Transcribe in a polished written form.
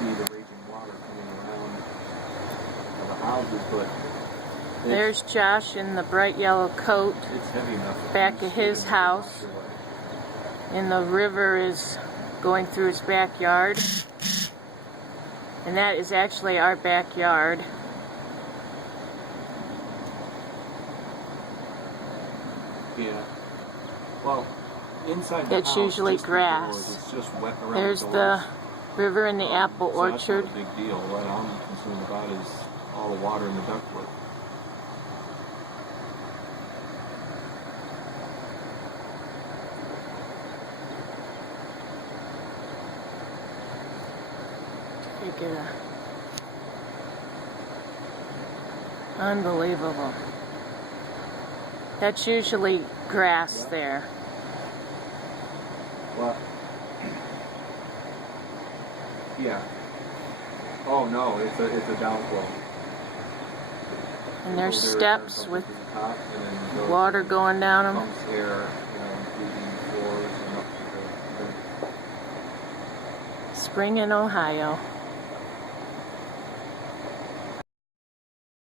see the raging water coming around the houses, but There's Josh in the bright yellow coat it's heavy enough. back at his house, and the river is going through his backyard. And that is actually our backyard. Yeah. Well, inside the It's house, usually just the grass. doors, it's just wet around There's the the doors. river and the apple So orchard. that's not a big deal. What I'm concerned about is all the water in the ductwork. You get a unbelievable. That's usually grass there. What? Yeah. Oh no, it's a downflow. And there's Goes there, steps comes with up to the top, and then goes water going down them. pumps air, through the floors and up to the Spring in Ohio.